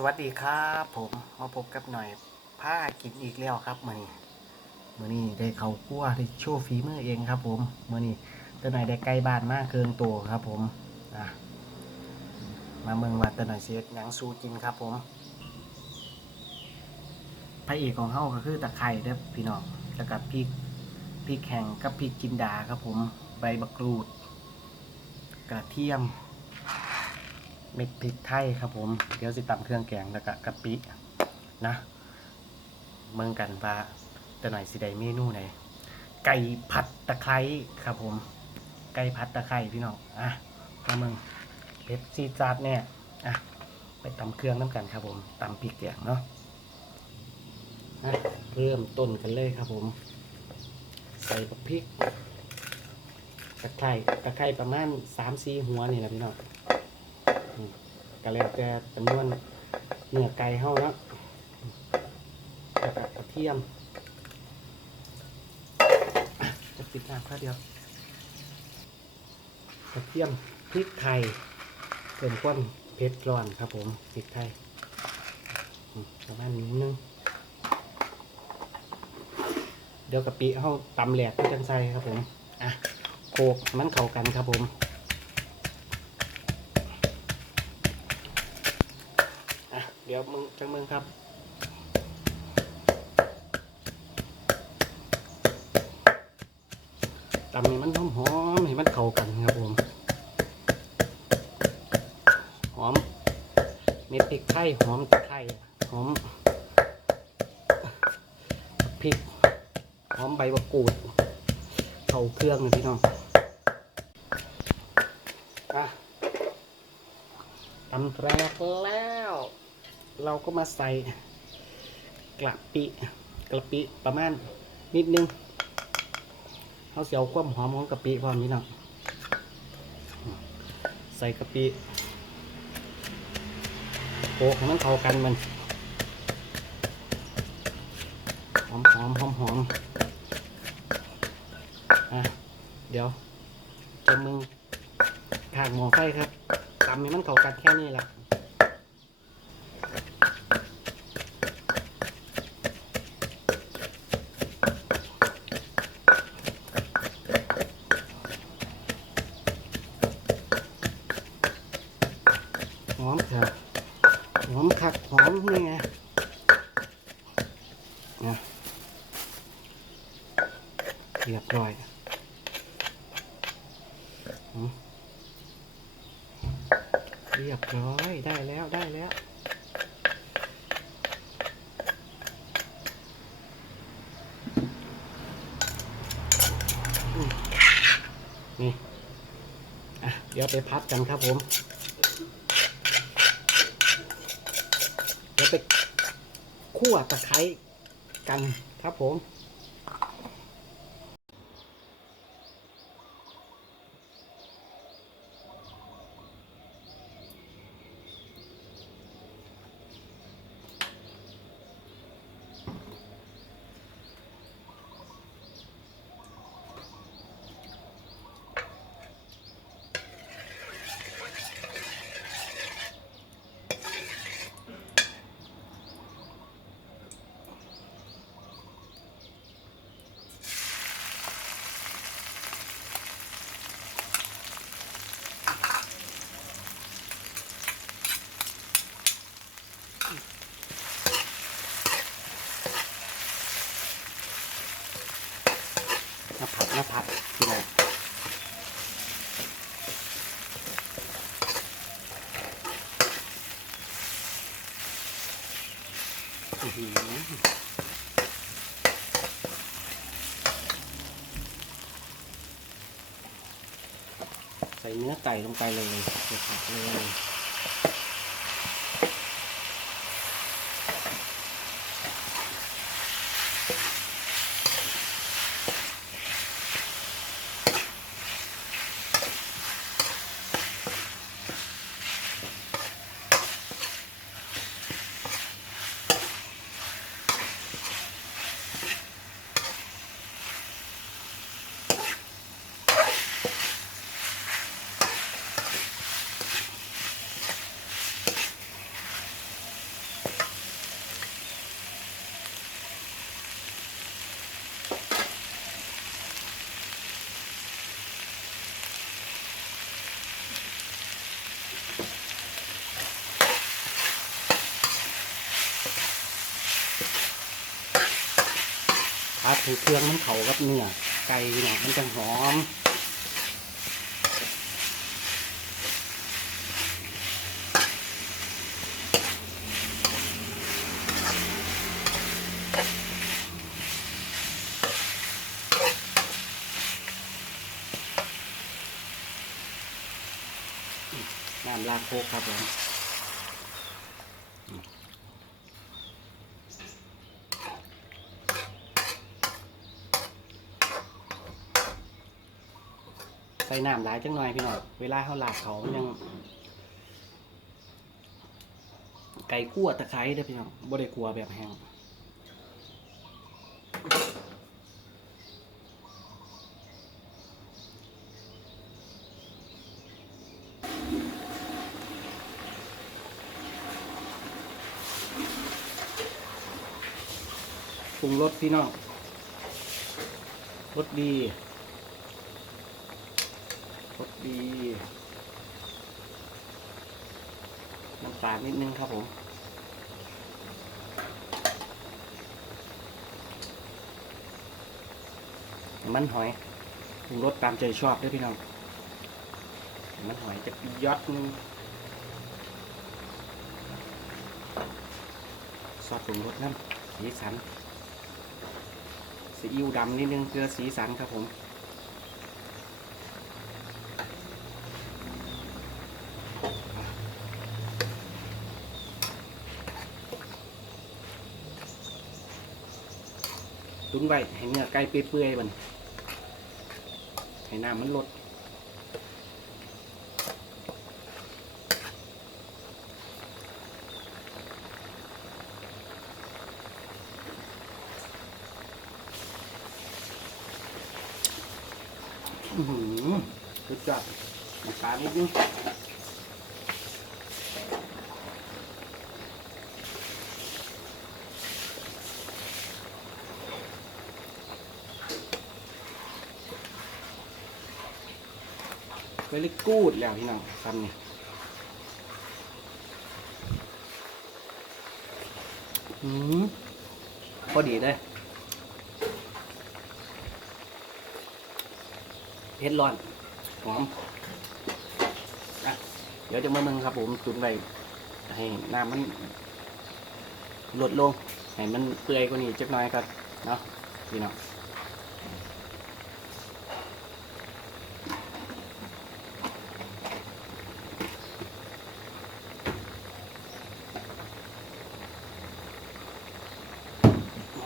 สวัสดีครับผมมาพบกับหน่อยผ้ากินอีกแล้วครับมื่อนี้มื่อนี้ได้เขาคั่วได้โชว์ฝีมือเองครับ ผมมื่อนี้ตะหน่อยได้ไกลบ้านมากเกินตัวครับ ผมอะมาเมืองวัดตะหน่อยเสียหยังสู้กินครับ ผมพระเอกของเฮาก็คือตะไคร้เด้อพี่น้องแล้วก็พริกพริกแห้งกับพริกจินดาครับ ผมใบบักกรูด กระเทียม เม็ดพริกไทยครับผม เดี๋ยวสิตำเครื่องแกงแล้วก็กะปินะ เมืองกันว่าแต่หน่อยสิได้เมนูไหนไก่ผัดตะไคร้ครับผม ไก่ผัดตะไคร้พี่น้องอะมาเมืองเผ็ดซีจาดเนี่ยอะไปตำเครื่องน้ำกันครับผมตำพริกแกงเนาะอะเริ่มต้นกันเลยครับผม ใส่พริกตะไคร้ตะไคร้ประมาณสามสี่หัวนี่นะพี่น้อง ก็แล้วแต่จำนวนเนื้อไก่เฮาเนาะแล้วก็กระเทียม จะปิดน้ำแค่เดียว กระเทียมพริกไทยเพิ่มความเผ็ดร้อนครับผมพริกไทยประมาณนี้นึงเดี๋ยวกะปิเฮาตำแหลกที่จังใส่ครับผม อะโขกมันเข้ากันครับผม อะ เดี๋ยวมึงจังมึงครับตำให้มันหอมหอมให้มันเข้ากันครับผมหอมเม็ดพริกไทยหอมตะไคร้หอมพริกหอมใบมะกรูดเข้าเครื่องเลยพี่น้องอะตำแรกแล้ว เราก็มาใส่กระปิกระปิประมาณนิดนึงเขาเสียวความหอมของกะปิพร้อมนี้เนาะใส่กะปิโขลกให้มันเข้ากันมันหอมหอมหอมหอมอะเดี๋ยวจะมึงข้างหมอไฟครับตำให้มันเข้ากันแค่นี้แหละ หอมครับหอมคักหอมนี่ไงนะเรียบร้อยเรียบร้อยได้แล้วได้แล้วนี่ อะ เดี๋ยวไปพัดกันครับผม เดี๋ยวไป คั่วตะไคร้กันครับผม เนื้อไก่ลงไปเลยเดี๋ยวผัดเลย ผัดให้เครื่องมันเขากับเนื้อไก่พี่น้องมันจะหอมน้ำลาดโคกครับผม ใส่น้ำหลายจังหน่อยพี่น้องเวลาเขาลาดเขามันยัง ไก่คั่วตะไคร้ด้พี่น้องบ่ได้กลัวแบบแห้งปรุงรสพี่น้องรสดี รสดีน้ำตาลนิดนึงครับผมมันหอยปรุงรสตามใจชอบด้วยพี่น้องมันหอยจะยอดนึงซอสปรุงรสน้ำสีสันซีอิ๊วดำนิดนึงเพื่อสีสันครับผม ตุ้นไว้ให้เนื้อไก่เปื่อยๆมันให้น้ำมันลดอือหือสุดยอดน้ำตาลนิดนึง เวลิกูดแล้วพี่น้องซ้ำนี่อืมพอดีเลยเผ็ดร้อนหอมเดี๋ยวจะมาเมืองครับผมตุนไปให้น้ำมันลดลง ให้มันเปื่อยกว่านี้จักหน่อยครับเนาะพี่น้อง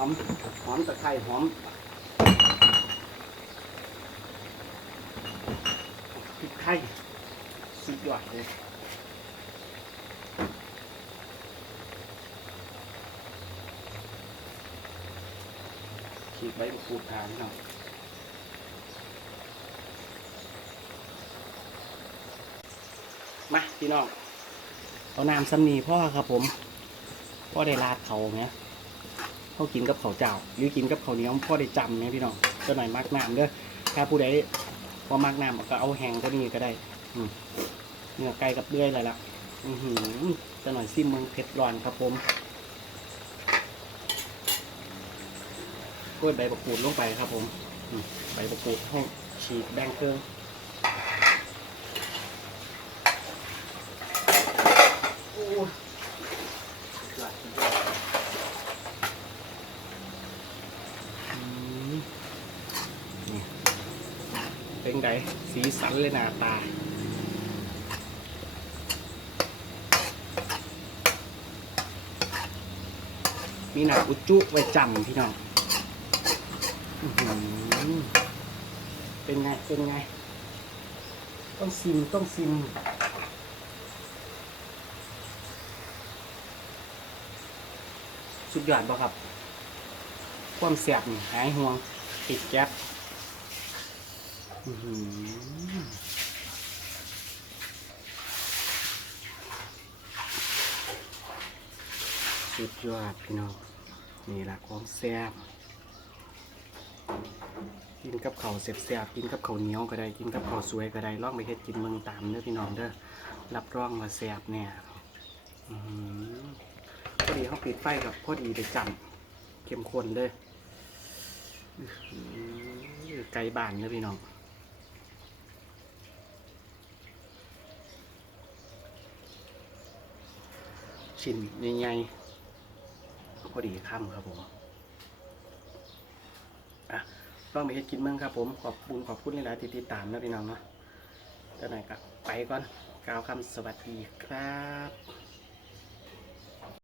อม หอมตะไคร้หอมพริกไทยสุดยอดเลยขีดใบมะกรูดทานหน่อยมาพี่น้องเอาน้ำสำนีพ่อครับผมพ่อได้ลาดเขาไหม เขากินกับเขาวเจ้า หรือกินกับเขาวเหนียวพ่อได้จำไหมพี่น้องตัวหน่อยมักน้ำเด้อถ้าผู้ใดพอมากน้ำก็เอาแห้งก็นี่ก็ได้เนื้อไก่กับเดือยอะไรละอือหือจะหน่อยซิมเมืองเผ็ดร้อนครับผมกล้วยใบประกูดลงไปครับผมใบประกูดให้ฉีกแบงเครื่องโอ้ยสุดยอดสุดยอดอืมนี่ เป็นไงสีสันเลยหน้าตามีหนาอุจจุไว้จำพี่น้อง เป็นไง เป็นไง ต้องซิม ต้องซิม สุดยอดบ่ครับ ความแสบหายห่วง ติดแก๊ส สุดยอดพี่น้อง นี่แหละของแซ่บกินกับข้าวเสียบๆกินกับข้าวเหนียวก็ได้ กินกับข้าวสวยก็ได้ลองไปเฮ็ดกินเมืองตามเด้อพี่น้องเด้อ รับรองว่าแซ่บแน่อื้อพอดีเขาปิดไฟกับพอดีไปจำเข้มข้นเลยอื้อไก่บ้านนะพี่น้อง ชิ้นใหญ่ๆพอดีคำครับผมอะลองไปเฮ็ดกินเมืองครับผม ขอบคุณขอบคุณหลายๆที่ติดตามนะพี่น้องเนาะเจ้าไหนก็ไปก่อนกล่าวคำสวัสดีครับ